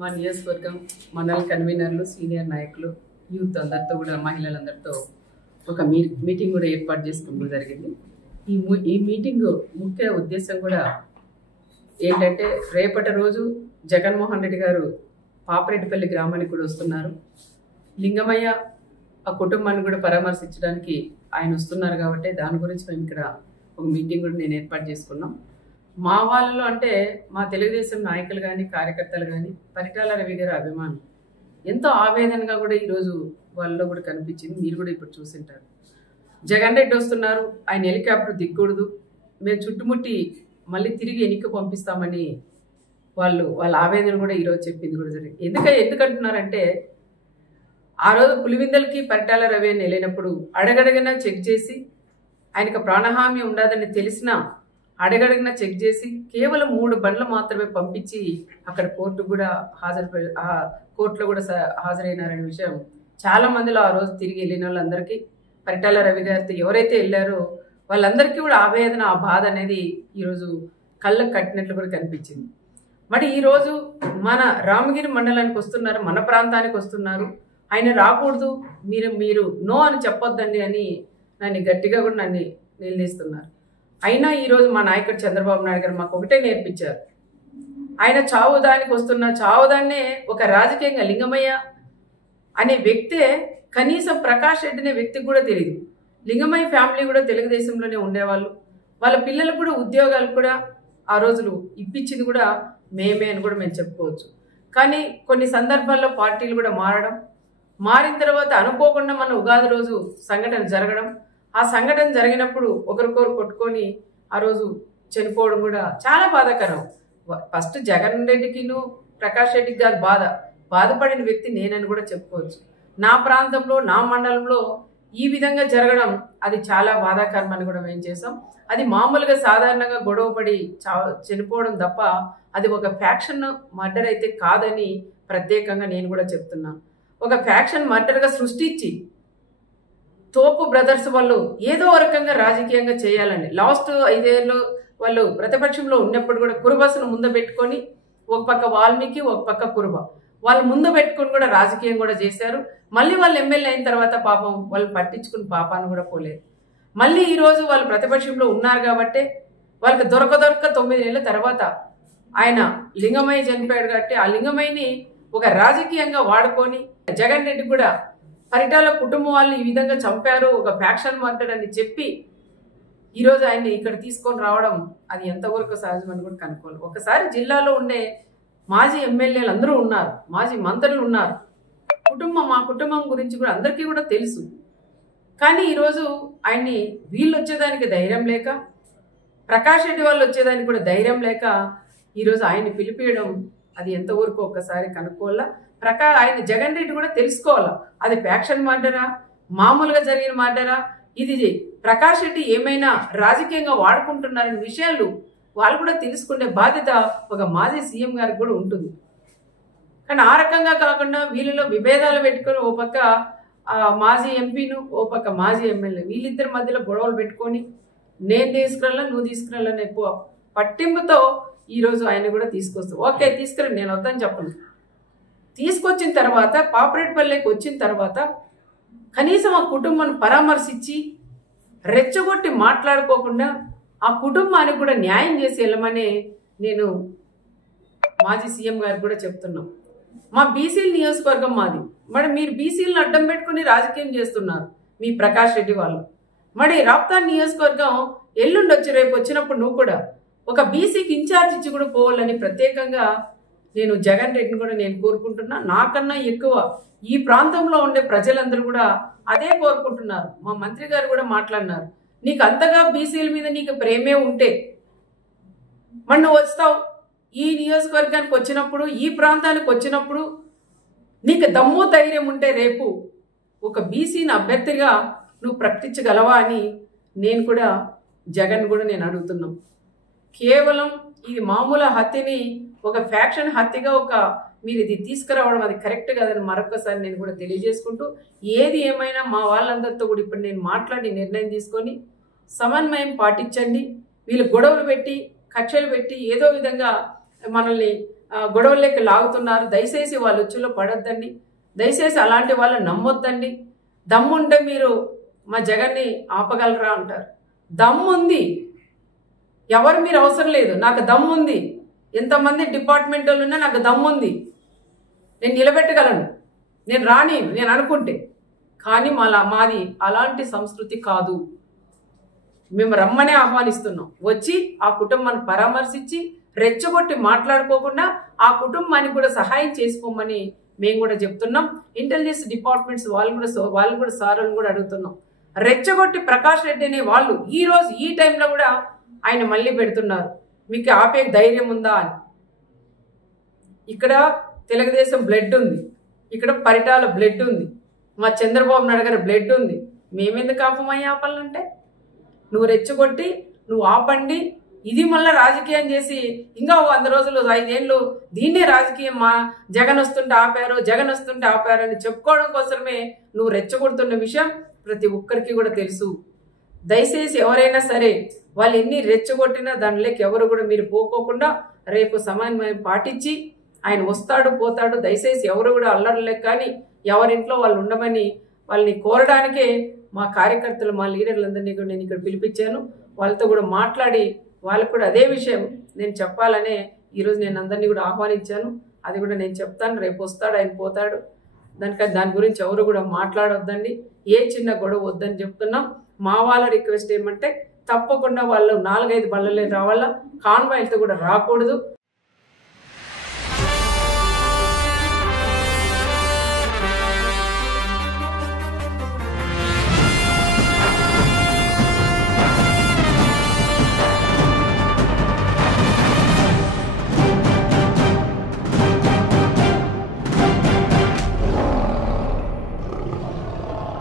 మా నియోజకవర్గం మండల కన్వీనర్లు, సీనియర్ నాయకులు, యూత్ అందరితో కూడా మహిళలందరితో ఒక మీటింగ్ కూడా ఏర్పాటు చేసుకోవడం జరిగింది. ఈ మీటింగ్ ముఖ్య ఉద్దేశం కూడా ఏంటంటే, రేపటి రోజు జగన్మోహన్ రెడ్డి గారు పాపరెడ్డిపల్లి గ్రామానికి కూడా వస్తున్నారు. లింగమయ్య ఆ కుటుంబాన్ని కూడా పరామర్శించడానికి ఆయన వస్తున్నారు కాబట్టి దాని గురించి మేము ఇక్కడ ఒక మీటింగ్ కూడా నేను ఏర్పాటు చేసుకున్నాం. మా వాళ్ళలో అంటే మా తెలుగుదేశం నాయకులు కానీ కార్యకర్తలు కానీ పరిటాల రవి గారి అభిమానం ఎంతో ఆవేదనగా కూడా ఈరోజు వాళ్ళలో కూడా కనిపించింది. మీరు కూడా ఇప్పుడు చూసింటారు. జగన్ రెడ్డి వస్తున్నారు, ఆయన హెలికాప్టర్ దిక్కకూడదు, మేము చుట్టుముట్టి మళ్ళీ తిరిగి ఎన్నిక పంపిస్తామని వాళ్ళ ఆవేదన కూడా ఈరోజు చెప్పింది కూడా జరిగింది. ఎందుకంటున్నారంటే, ఆ రోజు పులివిందలకి పరిటాల రవి అని వెళ్ళినప్పుడు అడగడగినా చెక్ చేసి ఆయనకు ప్రాణహామీ ఉండదని తెలిసినా అడగడగినా చెక్ చేసి కేవలం 3 బండ్లు మాత్రమే పంపించి అక్కడ కోర్టులో కూడా హాజరైనారనే విషయం చాలా మందిలో ఆ రోజు తిరిగి వెళ్ళిన వాళ్ళందరికీ, పరిటాల రవి గారితో ఎవరైతే వెళ్ళారో వాళ్ళందరికీ కూడా ఆవేదన, ఆ బాధ అనేది ఈరోజు కళ్ళకు కట్టినట్లు కూడా కనిపించింది. మరి ఈరోజు మన రామగిరి మండలానికి వస్తున్నారు, మన ప్రాంతానికి వస్తున్నారు, ఆయన రాకూడదు, మీరు నో అని చెప్పొద్దండి అని నన్ను గట్టిగా కూడా నన్ను నిలదీస్తున్నారు. అయినా ఈరోజు మా నాయకుడు చంద్రబాబు నాయుడు గారు మాకు ఒకటే నేర్పించారు. ఆయన చావుదానికి వస్తున్న చావుదాన్నే ఒక రాజకీయంగా లింగమయ్య అనే వ్యక్తే కనీసం ప్రకాష్ రెడ్డి అనే వ్యక్తికి కూడా తెలియదు. లింగమయ్య ఫ్యామిలీ కూడా తెలుగుదేశంలోనే ఉండేవాళ్ళు. వాళ్ళ పిల్లలకు కూడా ఉద్యోగాలు కూడా ఆ రోజులు ఇప్పించింది కూడా మేమే అని కూడా మేము చెప్పుకోవచ్చు. కానీ కొన్ని సందర్భాల్లో పార్టీలు కూడా మారిన తర్వాత అనుకోకుండా మన ఉగాది రోజు సంఘటన జరగడం, ఆ సంఘటన జరిగినప్పుడు ఒకరికొకరు కొట్టుకొని ఆ రోజు చనిపోవడం కూడా చాలా బాధాకరం. ఫస్ట్ జగన్ రెడ్డికిను ప్రకాష్ రెడ్డికి కాదు బాధపడిన వ్యక్తి నేనని కూడా చెప్పుకోవచ్చు. నా ప్రాంతంలో, నా మండలంలో ఈ విధంగా జరగడం అది చాలా బాధాకరం అని కూడా మేము చేసాం. అది మామూలుగా సాధారణంగా గొడవపడి చనిపోవడం తప్ప అది ఒక ఫ్యాక్షన్ మర్డర్ అయితే కాదని ప్రత్యేకంగా నేను కూడా చెప్తున్నాను. ఒక ఫ్యాక్షన్ మర్డర్గా సృష్టించి తోపు బ్రదర్స్ వాళ్ళు ఏదో రకంగా రాజకీయంగా చేయాలని లాస్ట్ 5 ఏళ్ళు వాళ్ళు ప్రతిపక్షంలో ఉన్నప్పుడు కూడా కురుబస్సును ముందు పెట్టుకొని ఒక పక్క వాల్మీకి, ఒక పక్క కురుబ వాళ్ళు ముందు పెట్టుకొని కూడా రాజకీయం కూడా చేశారు. మళ్ళీ వాళ్ళు ఎమ్మెల్యే అయిన తర్వాత పాపం వాళ్ళు పట్టించుకుని పాపాన్ని కూడా పోలేదు. మళ్ళీ ఈరోజు వాళ్ళు ప్రతిపక్షంలో ఉన్నారు కాబట్టి వాళ్ళకి దొరక 9 ఏళ్ళ తర్వాత ఆయన లింగమయ్య చనిపోయాడు కాబట్టి ఆ లింగమయ్యని ఒక రాజకీయంగా వాడుకొని జగన్ రెడ్డి కూడా పరిటాల కుటుంబం వాళ్ళు ఈ విధంగా చంపారు, ఒక ఫ్యాక్షన్ మర్డర్ అని చెప్పి ఈరోజు ఆయన్ని ఇక్కడ తీసుకొని రావడం అది ఎంతవరకు సహజమని కూడా కనుక్కోవాలి. ఒకసారి జిల్లాలో ఉండే మాజీ ఎమ్మెల్యేలు అందరూ ఉన్నారు, మాజీ మంత్రులు ఉన్నారు, మా కుటుంబం గురించి కూడా అందరికీ కూడా తెలుసు. కానీ ఈరోజు ఆయన్ని వీళ్ళు వచ్చేదానికి ధైర్యం లేక, ప్రకాష్ రెడ్డి వాళ్ళు వచ్చేదానికి కూడా ధైర్యం లేక ఈరోజు ఆయన్ని పిలిపియడం అది ఎంతవరకు ఒక్కసారి కనుక్కోవాలా. ఆయన జగన్ రెడ్డి కూడా తెలుసుకోవాలా, అది ఫ్యాక్షన్ మర్డరా, మామూలుగా జరిగిన మర్డరా, ఇది ప్రకాష్ రెడ్డి ఏమైనా రాజకీయంగా వాడుకుంటున్నారనే విషయాలు వాళ్ళు కూడా తెలుసుకునే బాధ్యత ఒక మాజీ సీఎం గారికి కూడా ఉంటుంది. కానీ ఆ రకంగా కాకుండా వీళ్ళలో విభేదాలు పెట్టుకొని ఓ పక్క మాజీ ఎంపీను, ఓ పక్క మాజీ ఎమ్మెల్యే, వీళ్ళిద్దరి మధ్యలో గొడవలు పెట్టుకొని నేను తీసుకురాలా, నువ్వు తీసుకురాలని ఎక్కువ పట్టింపుతో ఈరోజు ఆయన కూడా తీసుకొస్తావు. ఓకే తీసుకురండి, నేను వద్దని చెప్పను. తీసుకొచ్చిన తర్వాత పాపరెడ్డిపల్లికి వచ్చిన తర్వాత కనీసం ఆ కుటుంబాన్ని పరామర్శించి రెచ్చగొట్టి మాట్లాడుకోకుండా ఆ కుటుంబానికి కూడా న్యాయం చేసి వెళ్ళమని నేను మాజీ సీఎం గారికి కూడా చెప్తున్నాం. మా బీసీల నియోజకవర్గం మాది, మరి మీరు బీసీలను అడ్డం పెట్టుకుని రాజకీయం చేస్తున్నారు మీ ప్రకాష్ రెడ్డి వాళ్ళు. మరి రాప్తాన్ నియోజకవర్గం ఎల్లుండి వచ్చి రేపు వచ్చినప్పుడు నువ్వు కూడా ఒక బీసీకి ఇన్ఛార్జ్ ఇచ్చి కూడా పోవాలని ప్రత్యేకంగా నేను జగన్ రెడ్డిని కూడా నేను కోరుకుంటున్నా. నాకన్నా ఎక్కువ ఈ ప్రాంతంలో ఉండే ప్రజలందరూ కూడా అదే కోరుకుంటున్నారు. మా మంత్రి గారు కూడా మాట్లాడినారు, నీకు అంతగా బీసీల మీద నీకు ప్రేమే ఉంటే మరి నువ్వు వస్తావు ఈ నియోజకవర్గానికి వచ్చినప్పుడు, ఈ ప్రాంతానికి వచ్చినప్పుడు నీకు దమ్ము ధైర్యం ఉంటే రేపు ఒక బీసీని అభ్యర్థిగా నువ్వు ప్రకటించగలవా అని నేను కూడా జగన్ కూడా నేను అడుగుతున్నాం. కేవలం ఇది మామూలు హత్యని ఒక ఫ్యాక్షన్ హత్యగా మీరు ఇది తీసుకురావడం అది కరెక్ట్ కాదని మరొకసారి నేను కూడా తెలియజేసుకుంటూ, ఏది ఏమైనా మా వాళ్ళందరితో కూడా ఇప్పుడు నేను మాట్లాడి నిర్ణయం తీసుకొని సమన్వయం పాటించండి. వీళ్ళు గొడవలు పెట్టి కక్షలు పెట్టి ఏదో విధంగా మనల్ని గొడవల్లోకి లాగుతున్నారు. దయచేసి వాళ్ళ ఉచ్చులో పడొద్దండి. దయచేసి అలాంటి వాళ్ళు నమ్మొద్దండి. దమ్ముంటే మీరు మా జగన్ని ఆపగలరా అంటారు. దమ్ముంది, ఎవరు మీరు అవసరం లేదు, నాకు దమ్ముంది. ఎంతమంది డిపార్ట్మెంట్ వాళ్ళు ఉన్నా నాకు దమ్ముంది, నేను నిలబెట్టగలను, నేను రాని నేను అనుకుంటే. కానీ మాది అలాంటి సంస్కృతి కాదు. మేము రమ్మనే ఆహ్వానిస్తున్నాం. వచ్చి ఆ కుటుంబాన్ని పరామర్శించి రెచ్చగొట్టి మాట్లాడుకోకుండా ఆ కుటుంబానికి కూడా సహాయం చేసుకోమని మేము కూడా చెప్తున్నాం. ఇంటెలిజెన్స్ డిపార్ట్మెంట్స్ వాళ్ళు కూడా సార్లను కూడా అడుగుతున్నాం. రెచ్చగొట్టి ప్రకాష్ రెడ్డి అనే వాళ్ళు ఈ రోజు ఈ టైంలో కూడా ఆయన మళ్ళీ పెడుతున్నారు. మీకు ఆపే ధైర్యం ఉందా అని. ఇక్కడ తెలుగుదేశం బ్లడ్ ఉంది, ఇక్కడ పరిటాల బ్లడ్ ఉంది, మా చంద్రబాబు నాయుడు గారి బ్లడ్ ఉంది. మేమెందుకు ఆపమయ్యి ఆపాలంటే? నువ్వు రెచ్చగొట్టి నువ్వు ఆపండి, ఇది మళ్ళీ రాజకీయం చేసి ఇంకా 100 రోజులు 5 ఏళ్ళు దీన్నే రాజకీయం, మా జగన్ వస్తుంటే ఆపారు, జగన్ వస్తుంటే ఆపారు అని చెప్పుకోవడం కోసమే నువ్వు రెచ్చగొడుతున్న విషయం ప్రతి ఒక్కరికి కూడా తెలుసు. దయచేసి ఎవరైనా సరే వాళ్ళు ఎన్ని రెచ్చగొట్టినా దానిలోకి ఎవరు కూడా మీరు పోకోకుండా రేపు సమన్వయం పాటించి ఆయన వస్తాడు పోతాడు. దయచేసి ఎవరు కూడా అల్లర్లేక కానీ ఎవరింట్లో వాళ్ళు ఉండమని వాళ్ళని కోరడానికే మా కార్యకర్తలు మా లీడర్లందరినీ కూడా నేను ఇక్కడ పిలిపించాను. వాళ్ళతో కూడా మాట్లాడి వాళ్ళకు కూడా అదే విషయం నేను చెప్పాలనే ఈరోజు నేను అందరినీ కూడా ఆహ్వానించాను. అది కూడా నేను చెప్తాను. రేపు వస్తాడు, ఆయన పోతాడు. దాని గురించి ఎవరు కూడా మాట్లాడొద్దండి. ఏ చిన్న గొడవ వద్దని చెప్తున్నాం. మా వాళ్ళ రిక్వెస్ట్ ఏమంటే తప్పకుండా వాళ్ళు 4-5 బళ్ళలే రావాలా, కాన్వాయ్లతో కూడా రాకూడదు.